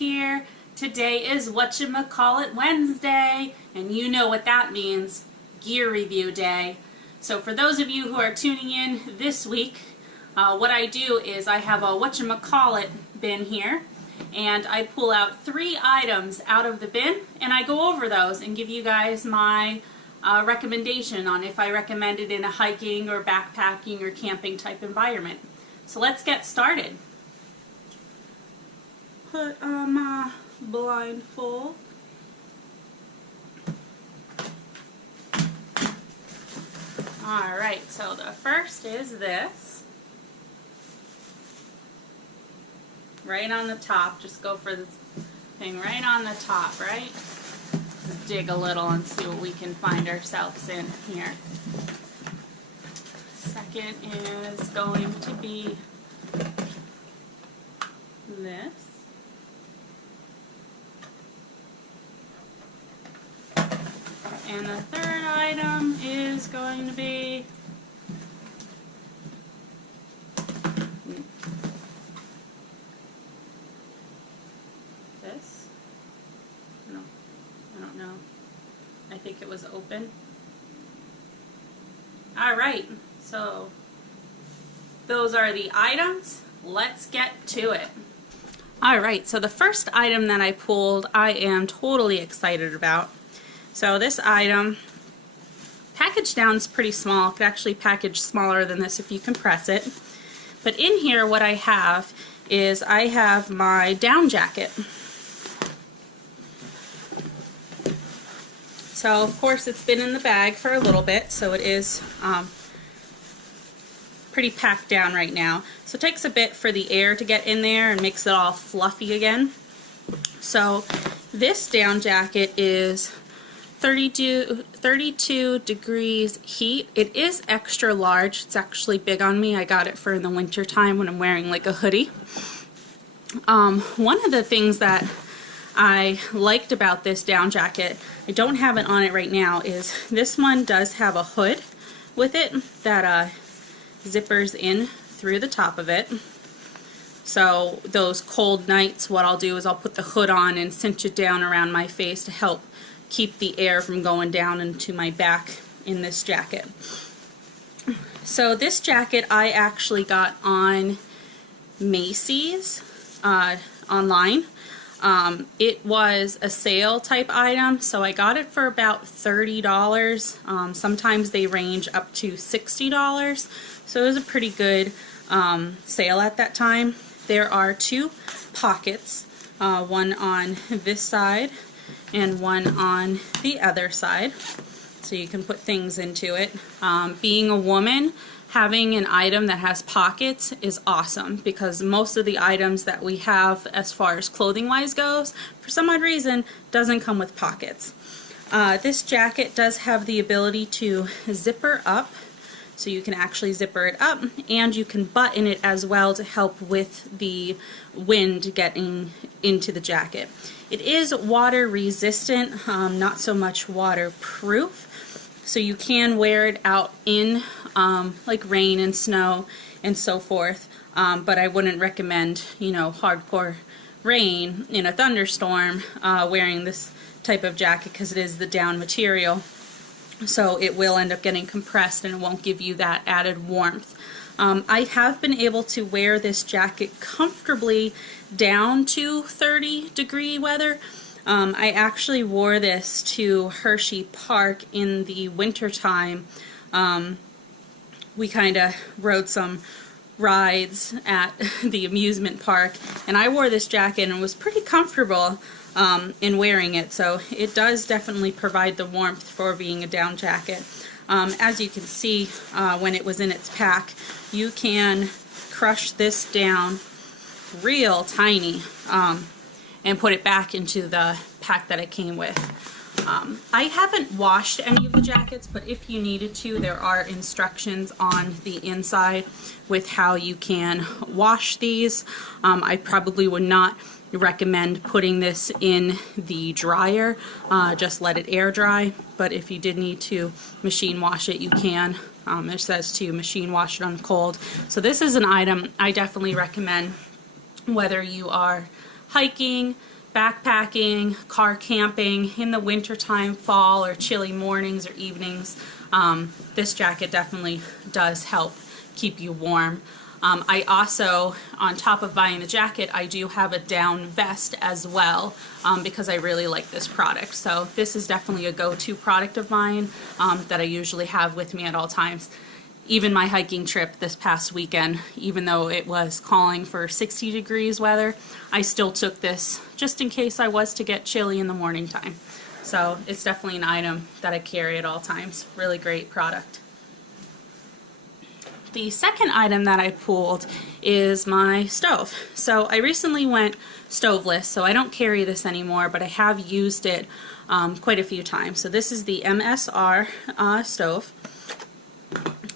here. Today is whatchamacallit Wednesday, and you know what that means, gear review day. So for those of you who are tuning in this week, what I do is I have a whatchamacallit bin here, and I pull out 3 items out of the bin, and I go over those and give you guys my recommendation on if I recommend it in a hiking or backpacking or camping type environment. So let's get started. Put on my blindfold. Alright, so the first is this. Right on the top, just go for the thing right on the top, right? Let's dig a little and see what we can find ourselves in here. Second is going to be this. And the third item is going to be this. No, I don't know. I think it was open. Alright, so those are the items. Let's get to it. Alright, so the first item that I pulled, I am totally excited about. So this item, packaged down, is pretty small. It could actually package smaller than this if you compress it. But in here what I have is I have my down jacket. So of course it's been in the bag for a little bit, so it is pretty packed down right now. So it takes a bit for the air to get in there and makes it all fluffy again. So this down jacket is 32 degrees heat. It is extra large. It's actually big on me. I got it for in the winter time when I'm wearing like a hoodie. One of the things that I liked about this down jacket, I don't have it on it right now, is this one does have a hood with it that zippers in through the top of it. So those cold nights, what I'll do is I'll put the hood on and cinch it down around my face to help keep the air from going down into my back in this jacket. So this jacket I actually got on Macy's online. It was a sale type item, so I got it for about $30. Sometimes they range up to $60, so it was a pretty good sale at that time. There are 2 pockets, one on this side and one on the other side, so you can put things into it. Being a woman, having an item that has pockets is awesome, because most of the items that we have as far as clothing wise goes, for some odd reason, doesn't come with pockets. This jacket does have the ability to zipper up, so you can actually zipper it up, and you can button it as well to help with the wind getting into the jacket. It is water resistant, not so much waterproof, so you can wear it out in like rain and snow and so forth, but I wouldn't recommend, you know, hardcore rain in a thunderstorm wearing this type of jacket, because it is the down material, so it will end up getting compressed and it won't give you that added warmth. I have been able to wear this jacket comfortably down to 30-degree weather. I actually wore this to Hershey Park in the winter time. We kind of rode some rides at the amusement park, and I wore this jacket and was pretty comfortable in wearing it, so it does definitely provide the warmth for being a down jacket. As you can see, when it was in its pack, you can crush this down real tiny and put it back into the pack that it came with. I haven't washed any of the jackets, but if you needed to, there are instructions on the inside with how you can wash these. I probably would not recommend putting this in the dryer, just let it air dry, but if you did need to machine wash it, you can. It says to machine wash it on cold. So this is an item I definitely recommend whether you are hiking, backpacking, car camping, in the wintertime, fall, or chilly mornings or evenings, this jacket definitely does help keep you warm. I also, on top of buying the jacket, I do have a down vest as well, because I really like this product. So this is definitely a go-to product of mine that I usually have with me at all times. Even my hiking trip this past weekend, even though it was calling for 60 degrees weather, I still took this just in case I was to get chilly in the morning time. So it's definitely an item that I carry at all times. Really great product. The second item that I pulled is my stove. So I recently went stoveless, so I don't carry this anymore, but I have used it quite a few times. So this is the MSR stove.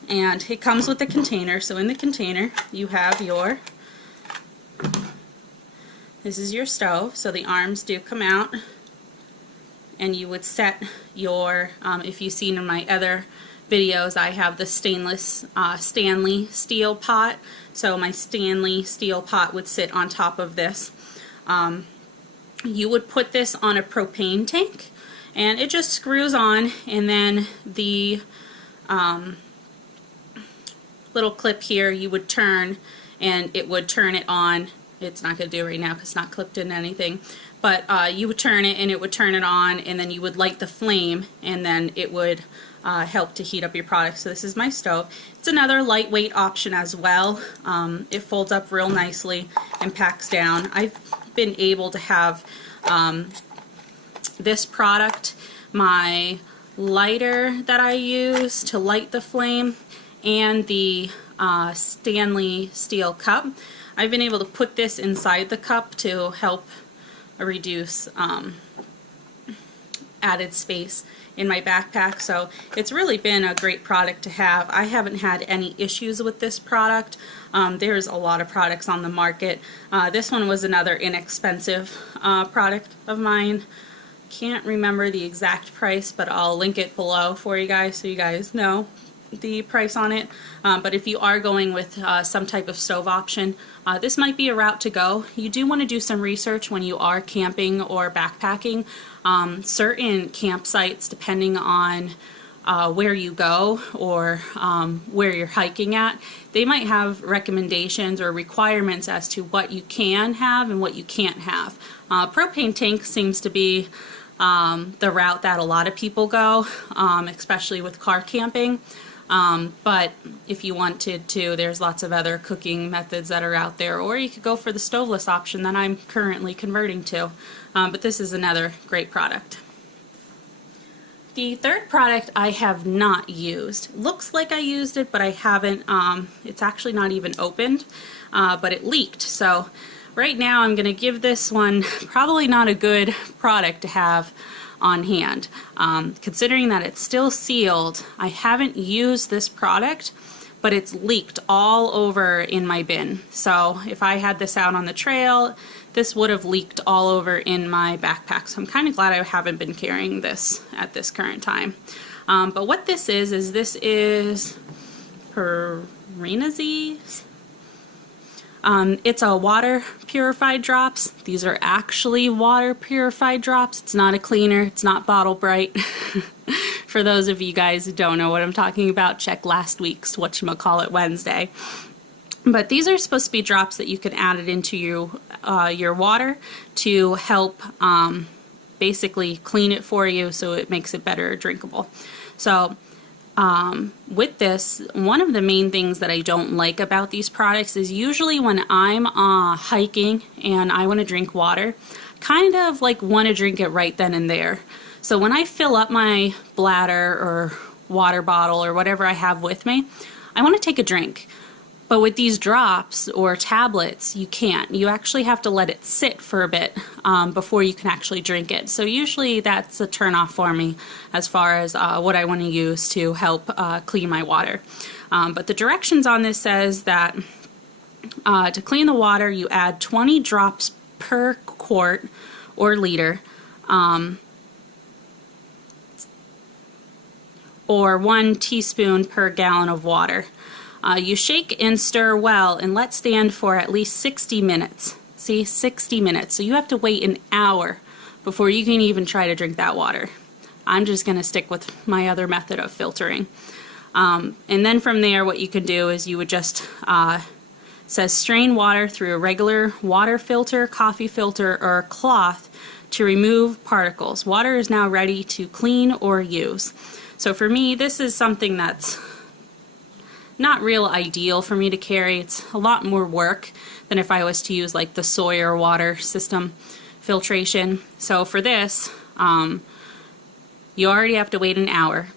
And it comes with a container. So in the container you have your, this is your stove, so the arms do come out, and you would set your, if you've seen in my other videos, I have the stainless Stanley steel pot, so my Stanley steel pot would sit on top of this. You would put this on a propane tank, and it just screws on, and then the little clip here you would turn, and it would turn it on. It's not going to do it right now because it's not clipped in anything, but you would turn it and it would turn it on, and then you would light the flame, and then it would help to heat up your product. So this is my stove. It's another lightweight option as well. It folds up real nicely and packs down. I've been able to have this product, my lighter that I use to light the flame, and the Stanley steel cup. I've been able to put this inside the cup to help reduce added space in my backpack. So it's really been a great product to have. I haven't had any issues with this product. There's a lot of products on the market. This one was another inexpensive product of mine. Can't remember the exact price, but I'll link it below for you guys so you guys know the price on it. But if you are going with some type of stove option, this might be a route to go. You do want to do some research when you are camping or backpacking. Certain campsites, depending on where you go or where you're hiking at, they might have recommendations or requirements as to what you can have and what you can't have. Propane tank seems to be the route that a lot of people go, especially with car camping. But if you wanted to, there's lots of other cooking methods that are out there, or you could go for the stoveless option that I'm currently converting to. But this is another great product. The third product I have not used. Looks like I used it, but I haven't. It's actually not even opened, but it leaked. So right now I'm going to give this one probably not a good product to have on hand. Considering that it's still sealed, I haven't used this product, but it's leaked all over in my bin. So if I had this out on the trail, this would have leaked all over in my backpack. So I'm kind of glad I haven't been carrying this at this current time. But what this is this is Purinize. It's a water purified drops. These are actually water purified drops. It's not a cleaner. It's not Bottle Bright. For those of you guys who don't know what I'm talking about, check last week's Whatchamacallit Wednesday. But these are supposed to be drops that you can add it into your water to help basically clean it for you so it makes it better drinkable. So with this, one of the main things that I don't like about these products is usually when I'm hiking and I want to drink water, kind of like want to drink it right then and there. So when I fill up my bladder or water bottle or whatever I have with me, I want to take a drink. But with these drops or tablets, you can't. You actually have to let it sit for a bit before you can actually drink it. So usually that's a turn off for me as far as what I want to use to help clean my water. But the directions on this says that to clean the water, you add 20 drops per quart or liter, or 1 teaspoon per gallon of water. You shake and stir well and let stand for at least 60 minutes. See, 60 minutes. So you have to wait an hour before you can even try to drink that water. I'm just going to stick with my other method of filtering. And then from there, what you can do is you would just, says strain water through a regular water filter, coffee filter, or a cloth to remove particles. Water is now ready to clean or use. So for me, this is something that's not real ideal for me to carry. It's a lot more work than if I was to use like the Sawyer water system filtration. So for this, you already have to wait an hour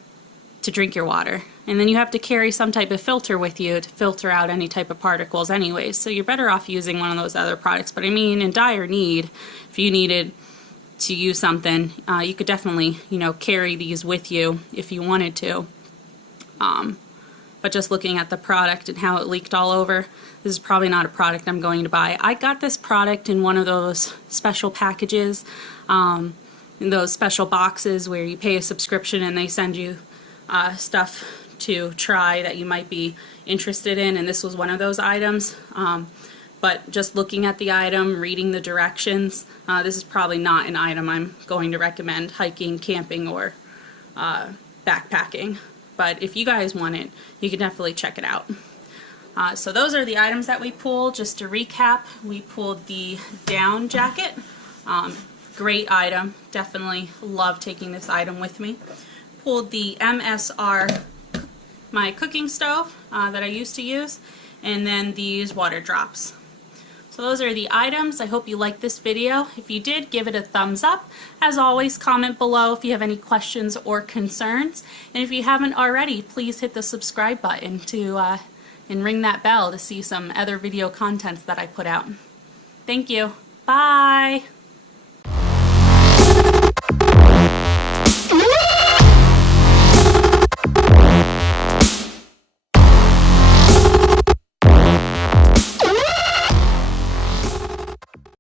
to drink your water. And then you have to carry some type of filter with you to filter out any type of particles anyways. So you're better off using one of those other products. But I mean, in dire need, if you needed to use something, you could definitely, you know, carry these with you if you wanted to. But just looking at the product and how it leaked all over, this is probably not a product I'm going to buy. I got this product in one of those special packages, in those special boxes where you pay a subscription and they send you stuff to try that you might be interested in, and this was one of those items. But just looking at the item, reading the directions, this is probably not an item I'm going to recommend hiking, camping, or backpacking. But if you guys want it, you can definitely check it out. So those are the items that we pulled. Just to recap, we pulled the down jacket. Great item. Definitely love taking this item with me. Pulled the MSR, my cooking stove that I used to use, and then these water drops. So those are the items. I hope you liked this video. If you did, give it a thumbs up. As always, comment below if you have any questions or concerns. And if you haven't already, please hit the subscribe button to and ring that bell to see some other video contents that I put out. Thank you. Bye.